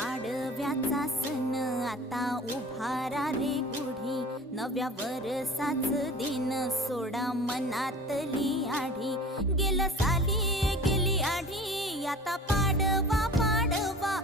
पाडव्याचा सण आता उभारा रे गुढी, नव्या वरसाच दिन सोडा मनातली आढी. गेलं साली गेली आढी, आता पाडवा पाडवा